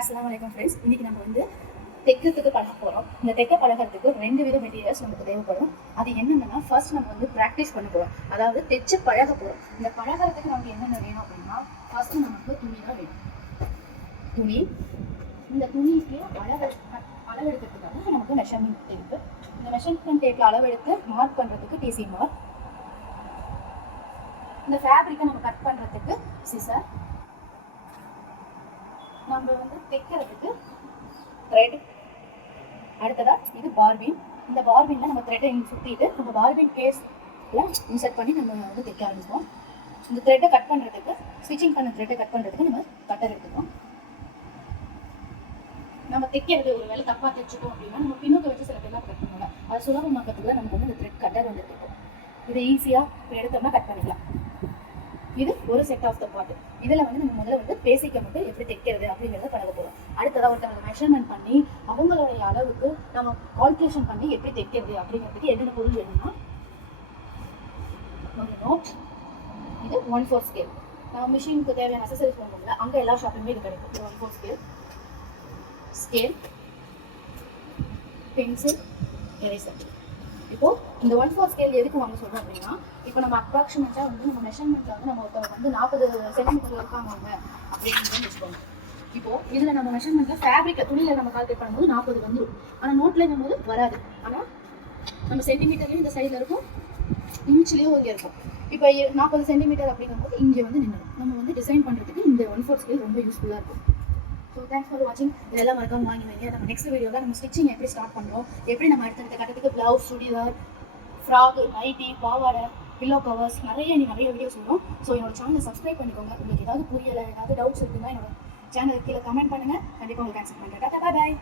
அஸ்ஸலாமு அலைக்கும் ஃப்ரெண்ட்ஸ். இன்னைக்கு நம்ம வந்து தைக்கிறதுக்கு பழக போகிறோம். இந்த தைக்க பழகிறதுக்கு 2 வித மெட்டீரியல்ஸ் நமக்கு தேவைப்படும். அது என்னென்னா, ஃபர்ஸ்ட் நம்ம வந்து ப்ராக்டிஸ் பண்ண போகிறோம், அதாவது தைச்சு பழக போகிறோம். இந்த பழகிறதுக்கு நமக்கு என்னென்ன வேணும் அப்படின்னா, ஃபர்ஸ்ட் நமக்கு துணி தான் வேணும். துணி, இந்த துணிக்கு அளவெடுக்கிறதுக்காக நமக்கு மெஷர்மெண்ட் டேப்பு. இந்த மெஷர்மெண்ட் டேப்பில் அளவெடுத்து மார்க் பண்ணுறதுக்கு டிசி மார்க். இந்த ஃபேப்ரிக்கை நம்ம கட் பண்ணுறதுக்கு சிசர். நம்ம வந்து தைக்கிறதுக்கு த்ரெட். அடுத்ததா இது பார்பின். இந்த பார்பின்ல நம்ம த்ரெட்டை சுற்றிட்டு நம்ம பார்பின் கேஸ்ல இன்சர்ட் பண்ணி நம்ம வந்து தைக்க ஆரம்பிப்போம். இந்த த்ரெட்டை கட் பண்ணுறதுக்கு, ஸ்டிச்சிங் பண்ண த்ரெட்டை கட் பண்ணுறதுக்கு நம்ம கட்டர் எடுத்துக்கோம். நம்ம தைக்கிறது ஒரு வேலை தப்பாக தைச்சிட்டோம் அப்படின்னா நம்ம பின்னோக்க வச்சு சில பேர்லாம் கட் பண்ணுவாங்க. அது சுலபமாக்கிறதுக்கு தான் நமக்கு வந்து இந்த த்ரெட் கட்டர் வந்து இருக்கும். இதை ஈஸியாக எடுத்தோம்னா கட் பண்ணிக்கலாம். இது ஒரு செட் ஆஃப் த பார்ட். இதில் வந்து நம்ம முதல்ல வந்து பேசிக்க மட்டும் எப்படி தைக்கிறது அப்படிங்கிறத பழக போகிறோம். அடுத்ததாக ஒருத்தவங்க மெஷர்மெண்ட் பண்ணி அவங்களுடைய அளவுக்கு நம்ம கால்குலேஷன் பண்ணி எப்படி தைக்கிறது அப்படிங்கிறதுக்கு என்னென்ன பொருள் வேணும்னா, ஒரு நோட், இது 1/4 ஸ்கேல். நம்ம மிஷினுக்கு தேவையான அசசரிஸ் பண்ணுவோம்ல, அங்கே எல்லா ஷாப்புமே இது கிடைக்கும். இது 1/4 ஸ்கேல், ஸ்கேல், பென்சில், எரேசர். இப்போ இந்த 1/4 ஸ்கேல் எதுக்கு வாங்க சொல்றோம் அப்படின்னா, இப்போ நம்ம அப்ராக்சிமேட்டா வந்து நம்ம மெஷர்மெண்ட்ல வந்து நம்ம ஒருத்தவங்க வந்து 40 சென்டிமீட்டர் இருக்காங்க அப்படின்னு வச்சுக்கோங்க. இப்போ இதுல நம்ம மெஷர்மெண்ட்ல ஃபேப்ரிக்ல துணியில நம்ம கால்குலேட் பண்ணும்போது 40 வந்துடும். ஆனா நோட்ல போது வராது. ஆனா நம்ம சென்டிமீட்டர்லயும் இந்த சைட்ல இருக்கும், இன்ச்லயும் இங்க இருக்கும். இப்போ 40 சென்டிமீட்டர் அப்படிங்கும்போது இங்கே வந்து நின்றுடும். நம்ம வந்து டிசைன் பண்றதுக்கு இந்த 1/4 ஸ்கேல் ரொம்ப யூஸ்ஃபுல்லா இருக்கும். ஸோ தேங்க்ஸ் ஃபார் வாட்சிங். இதெல்லாம் மறக்காம வாங்கி வைங்க. நம்ம நெக்ஸ்ட் வீடியோவில் நம்ம ஸ்டிச்சிங் எப்படி ஸ்டார்ட் பண்ணுறோம், எப்படி நம்ம அடுத்தடுத்த கட்டத்துக்கு ப்ளவுஸ், சுடிதார், ஃப்ராக், நைட்டி, பாவாடை, பில்லோ கவர்ஸ், நிறைய வீடியோஸ் வரும். ஸோ என்னோட சேனலை சப்ஸ்கிரைப் பண்ணிக்கோங்க. உங்களுக்கு ஏதாவது புரியலை, ஏதாவது டவுட்ஸ் இருக்குன்னா என்னோட சேனலுக்கு கீழே கமெண்ட் பண்ணுங்கள். கண்டிப்பாக உங்களுக்கு ஆன்சர் பண்ணுறேன். பாய்.